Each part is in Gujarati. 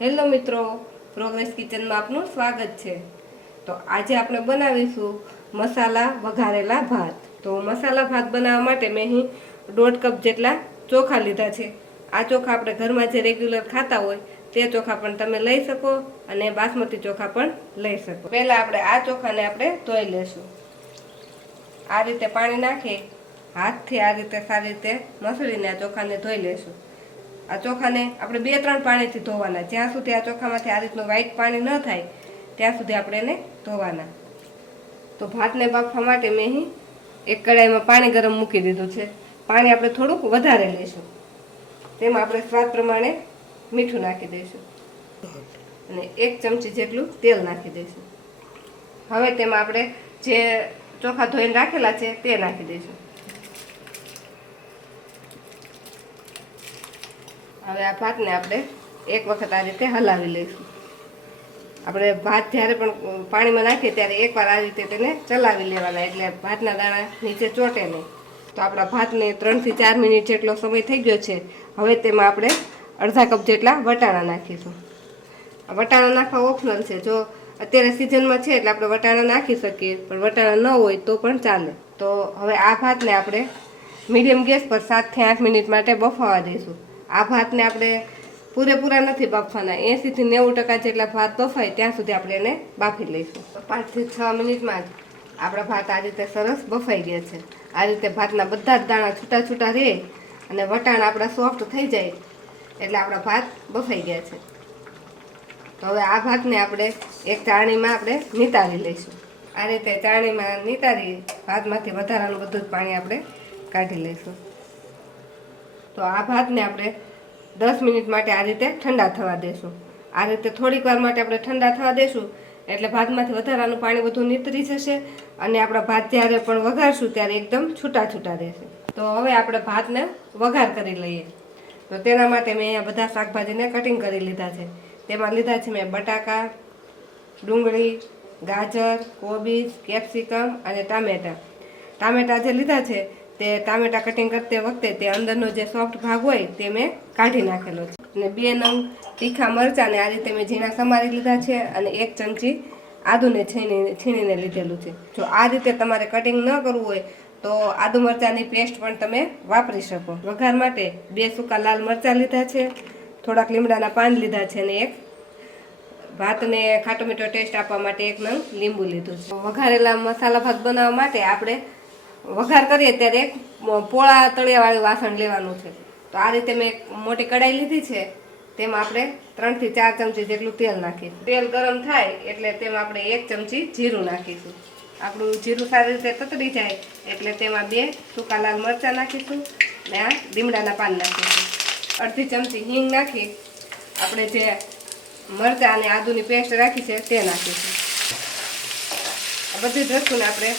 હેલો મિત્રો, પ્રોગ્રેસ કિચનમાં આપનું સ્વાગત છે। તો આજે આપણે બનાવીશું મસાલા વઘારેલા ભાત। તો મસાલા ભાત બનાવવા માટે મેં અહીં 1.5 કપ જેટલા ચોખા લીધા છે। આ ચોખા આપણે ઘરમાં જે રેગ્યુલર ખાતા હોય તે ચોખા પણ તમે લઈ શકો અને બાસમતી ચોખા પણ લઈ શકો। પહેલા આપણે આ ચોખાને આપણે ધોઈ લેશું। આ રીતે પાણી નાખી હાથથી આ રીતે સારી રીતે મસળીને આ ચોખાને ધોઈ લેશું। આ ચોખાને આપણે 2-3 પાણીથી ધોવાના, જ્યાં સુધી આ ચોખામાંથી આ રીતનું વ્હાઈટ પાણી ન થાય ત્યાં સુધી આપણે એને ધોવાના। તો ભાતને બાફવા માટે મેં અહીં એક કડાઈમાં પાણી ગરમ મૂકી દીધું છે। પાણી આપણે થોડુંક વધારે લઈશું, તેમાં આપણે સ્વાદ પ્રમાણે મીઠું નાખી દઈશું અને 1 ચમચી જેટલું તેલ નાખી દઈશું। હવે તેમાં આપણે જે ચોખા ધોઈને રાખેલા છે તે નાખી દઈશું। હવે આ ભાતને આપણે એક વખત આ રીતે હલાવી લઈશું। આપણે ભાત જ્યારે પણ પાણીમાં નાખીએ ત્યારે એકવાર આ રીતે તેને ચલાવી લેવાના, એટલે ભાતના દાણા નીચે ચોંટે નહીં। તો આપણા ભાતને 3 થી 4 મિનિટ જેટલો સમય થઈ ગયો છે। હવે તેમાં આપણે અડધા કપ જેટલા વટાણા નાખીશું। વટાણા નાખવા ઓપ્શનલ છે, જો અત્યારે સિઝનમાં છે એટલે આપણે વટાણા નાખી શકીએ, પણ વટાણા ન હોય તો પણ ચાલે। તો હવે આ ભાતને આપણે મીડિયમ ગેસ પર 7 થી 8 મિનિટ માટે બફાવા દઈશું। આ ભાતને આપણે પૂરેપૂરા નથી બાફવાના, 80 થી 90% જેટલા ભાત બફાય ત્યાં સુધી આપણે એને બાફી લઈશું। 5 થી 6 મિનિટમાં જ આપણા ભાત આ રીતે સરસ બફાઈ ગયા છે। આ રીતે ભાતના બધા જ દાણા છૂટા છૂટા રહે અને વટાણા આપણા સોફ્ટ થઈ જાય એટલે આપણા ભાત બફાઈ ગયા છે। તો હવે આ ભાતને આપણે એક ચાળણીમાં આપણે નિતારી લઈશું। આ રીતે ચાળણીમાં નિતારી ભાતમાંથી વધારાનું બધું જ પાણી આપણે કાઢી લઈશું। તો આ ભાતને આપણે 10 મિનિટ માટે આ રીતે ઠંડા થવા દેશું। આ રીતે થોડીક વાર માટે આપણે ઠંડા થવા દેશું એટલે ભાતમાંથી વધારાનું પાણી બધું નીતરી જશે અને આપણા ભાત જ્યારે પણ વઘારશું ત્યારે એકદમ છૂટા છૂટા રહેશે। તો હવે આપણે ભાતને વઘાર કરી લઈએ। તો તેના માટે મેં અહીંયા બધા શાકભાજીને કટિંગ કરી લીધા છે। તેમાં લીધા છે મેં બટાકા, ડુંગળી, ગાજર, કોબીજ, કેપ્સિકમ અને ટામેટાં। ટામેટાં જે લીધા છે તે ટામેટાં કટિંગ કરતી વખતે તે અંદરનો જે સોફ્ટ ભાગ હોય તે મેં કાઢી નાખેલો છે। અને 2 નંગ તીખા મરચાંને આ રીતે મેં ઝીણા સમારી લીધા છે અને 1 ચમચી આદુને છીણીને લીધેલું છે। જો આ રીતે તમારે કટિંગ ન કરવું હોય તો આદુ મરચાંની પેસ્ટ પણ તમે વાપરી શકો। વઘાર માટે 2 સૂકા લાલ મરચાં લીધા છે, થોડાક લીમડાના પાન લીધા છે અને એક ભાતને ખાટો મીઠો ટેસ્ટ આપવા માટે 1 નંગ લીંબુ લીધું છે। વઘારેલા મસાલા ભાત બનાવવા માટે આપણે વઘાર કરીએ ત્યારે એક પોળા તળિયાવાળું વાસણ લેવાનું છે। તો આ રીતે મેં એક મોટી કડાઈ લીધી છે, તેમાં આપણે 3 થી 4 ચમચી જેટલું તેલ નાખીશું। તેલ ગરમ થાય એટલે તેમાં આપણે 1 ચમચી જીરું નાખીશું। આપણું જીરું સારી રીતે તતડી જાય એટલે તેમાં 2 સૂકા લાલ મરચાં નાખીશું અને આ લીમડાના પાન નાખીશું। અડધી ચમચી હિંગ નાખી આપણે જે મરચાં અને આદુની પેસ્ટ રાખી છે તે નાખીશું। આ બધી જ વસ્તુને આપણે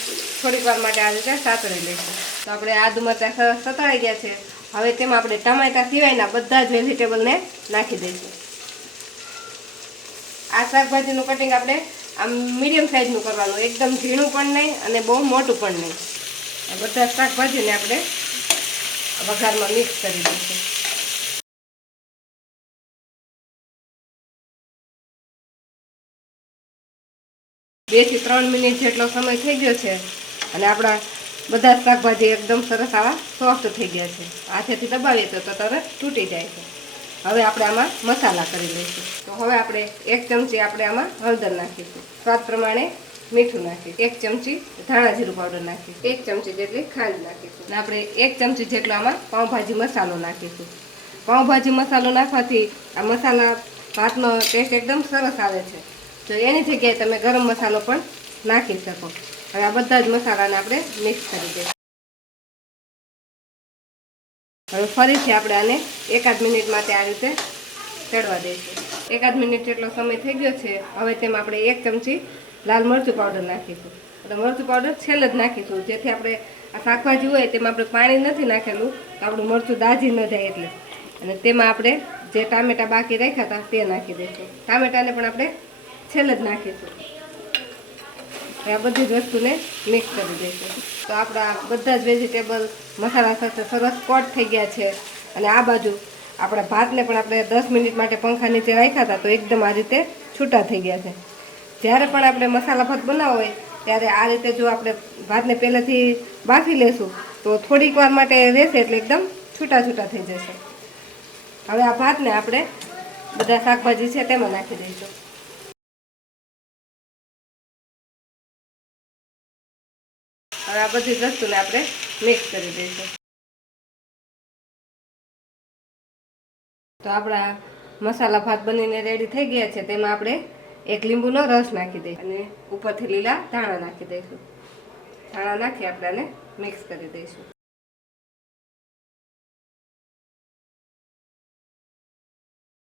થોડીક વાર માટે આ રીતે સાતળી લઈશું। તો આપણે આદુ મરચાં સરસ સતળાઈ ગયા છે। હવે તેમાં આપણે ટામેટાં સિવાયના બધા જ વેજીટેબલને નાખી દઈશું। આ શાકભાજીનું કટિંગ આપણે આમ મીડિયમ સાઇઝનું કરવાનું, એકદમ ઝીણું પણ નહીં અને બહુ મોટું પણ નહીં। આ બધા શાકભાજીને આપણે વઘારમાં મિક્સ કરી દઈશું। 2 થી 3 મિનિટ જેટલો સમય થઈ ગયો છે અને આપણા બધા શાકભાજી એકદમ સરસ આવા સોફ્ટ થઈ ગયા છે। હાથેથી દબાવીએ તો તરત તૂટી જાય છે। હવે આપણે આમાં મસાલા કરી લઈશું। તો હવે આપણે 1 ચમચી આપણે આમાં હળદર નાખીશું, સ્વાદ પ્રમાણે મીઠું નાખીશું, 1 ચમચી ધાણા જીરું પાવડર નાખીશું, 1 ચમચી જેટલી ખાંડ નાખીશું અને આપણે 1 ચમચી જેટલો આમાં પાઉંભાજી મસાલો નાખીશું। પાઉંભાજી મસાલો નાખવાથી આ મસાલા ભાતનો ટેસ્ટ એકદમ સરસ આવે છે। તો એની જગ્યાએ તમે ગરમ મસાલો પણ નાખી શકો। હવે આ બધા જ મસાલાને આપણે મિક્સ કરી દઈશું। હવે ફરીથી આપણે આને 1 મિનિટ માટે આ રીતે ચડવા દઈશું। 1 મિનિટ જેટલો સમય થઈ ગયો છે। હવે તેમાં આપણે 1 ચમચી લાલ મરચું પાવડર નાખીશું। એટલે મરચું પાવડર છેલ્લે જ નાખીશું, જેથી આપણે આ શાકભાજી હોય તેમાં આપણે પાણી નથી નાખેલું તો આપણું મરચું દાજી ન જાય એટલે। અને તેમાં આપણે જે ટામેટાં બાકી રાખ્યા હતા તે નાખી દઈશું। ટામેટાને પણ આપણે છેલ્લે જ નાખીશું। આ બધી જ વસ્તુને મિક્સ કરી દઈશું। તો આપણા બધા જ વેજીટેબલ મસાલા સાથે સરસ કોટ થઈ ગયા છે અને આ બાજુ આપણા ભાતને પણ આપણે 10 મિનિટ માટે પંખા નીચે રાખ્યા હતા તો એકદમ આ રીતે છૂટા થઈ ગયા છે. જ્યારે પણ આપણે મસાલા ભાત બનાવવો હોય ત્યારે આ રીતે જો આપણે ભાતને પહેલેથી બાફી લેશું તો થોડીક વાર માટે રહેશે એટલે એકદમ છૂટા છૂટા થઈ જશે. હવે આ ભાતને આપણે બધા શાકભાજી છે તેમાં નાખી દઈશું. હવે આ બધી વસ્તુને આપણે મિક્સ કરી દઈશું. તો આપણા મસાલા ભાત બનીને રેડી થઈ ગયા છે. તેમાં આપણે એક લીંબુનો રસ નાખી દઈશું અને ઉપરથી લીલા ધાણા નાખી દઈશું. ધાણા નાખી આપણે આને મિક્સ કરી દઈશું.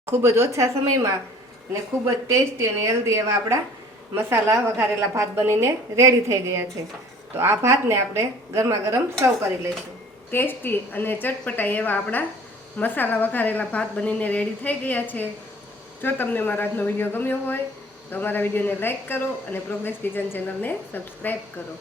ખૂબ જ ઓછા સમયમાં અને ખૂબ જ ટેસ્ટી અને હેલ્ધી એવા આપણા મસાલા વઘારેલા ભાત બનીને રેડી થઈ ગયા છે. તો આ ભાતને આપણે ગરમા ગરમ સર્વ કરી લઈશું. ટેસ્ટી અને ચટપટા એવા આપણા મસાલા વઘારેલા ભાત બનીને રેડી થઈ ગયા છે. જો તમને મારો આજનો વિડીયો ગમ્યો હોય તો અમારા વિડીયોને લાઈક કરો અને પ્રોગ્રેસ કિચન ચેનલને સબસ્ક્રાઈબ કરો.